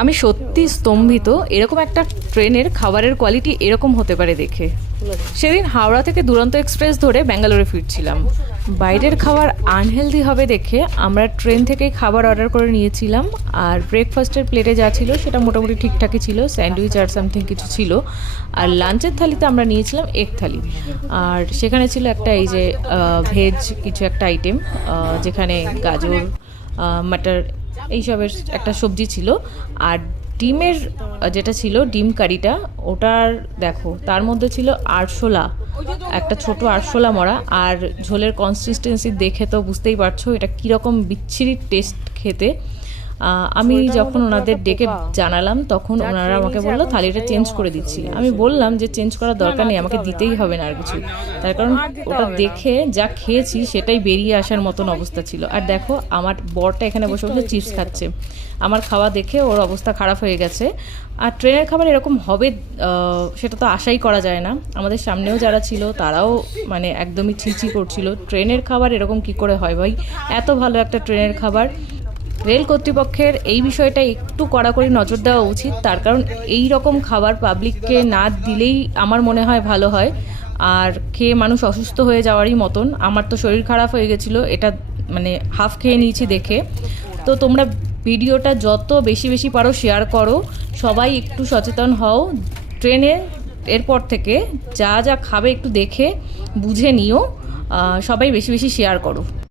আমি সত্যি স্তম্ভিত এরকম একটা ট্রেনের খাবারের কোয়ালিটি এরকম হতে পারে দেখে। সেদিন হাওড়া থেকে দুরন্ত এক্সপ্রেস ধরে ব্যাঙ্গালোরে ফিরছিলাম। বাইরের খাবার আনহেলদি হবে দেখে আমরা ট্রেন থেকেই খাবার অর্ডার করে নিয়েছিলাম। আর ব্রেকফাস্টের প্লেটে যা ছিল সেটা মোটামুটি ঠিকঠাকই ছিল, স্যান্ডউইচ আর সামথিং কিছু ছিল। আর লাঞ্চের থালিতে আমরা নিয়েছিলাম এগ থালি। আর সেখানে ছিল একটা এই যে ভেজ কিছু একটা আইটেম, যেখানে গাজর, মাটার এইসবের একটা সবজি ছিল। আর ডিমের যেটা ছিল ডিম কারিটা, ওটার দেখো তার মধ্যে ছিল আরশোলা, একটা ছোট আরশোলা মরা। আর ঝোলের কনসিস্টেন্সি দেখে তো বুঝতেই পারছো এটা কীরকম বিচ্ছিরি টেস্ট খেতে। আমি যখন ওনাদের ডেকে জানালাম তখন ওনারা আমাকে বললো থালিটা চেঞ্জ করে দিচ্ছি। আমি বললাম যে চেঞ্জ করার দরকার নেই, আমাকে দিতেই হবে না আর কিছু, তার কারণ ওটা দেখে যা খেয়েছি সেটাই বেরিয়ে আসার মতন অবস্থা ছিল। আর দেখো আমার বরটা এখানে বসে বসে চিপস খাচ্ছে, আমার খাওয়া দেখে ওর অবস্থা খারাপ হয়ে গেছে। আর ট্রেনের খাবার এরকম হবে সেটা তো আশাই করা যায় না। আমাদের সামনেও যারা ছিল তারাও মানে একদমই ছিঁচি করছিল, ট্রেনের খাবার এরকম কি করে হয় ভাই, এত ভালো একটা ট্রেনের খাবার। রেল কর্তৃপক্ষের এই বিষয়টা একটু কড়াকড়ি নজর দেওয়া উচিত, তার কারণ এই রকম খাবার পাবলিককে না দিলেই আমার মনে হয় ভালো হয়। আর খেয়ে মানুষ অসুস্থ হয়ে যাওয়ারই মতন, আমার তো শরীর খারাপ হয়ে গেছিলো এটা মানে হাফ খেয়ে নিয়েছি দেখে। তো তোমরা ভিডিওটা যত বেশি বেশি পারো শেয়ার করো, সবাই একটু সচেতন হও। ট্রেনে এরপর থেকে যা যা খাবে একটু দেখে বুঝে নিও, সবাই বেশি বেশি শেয়ার করো।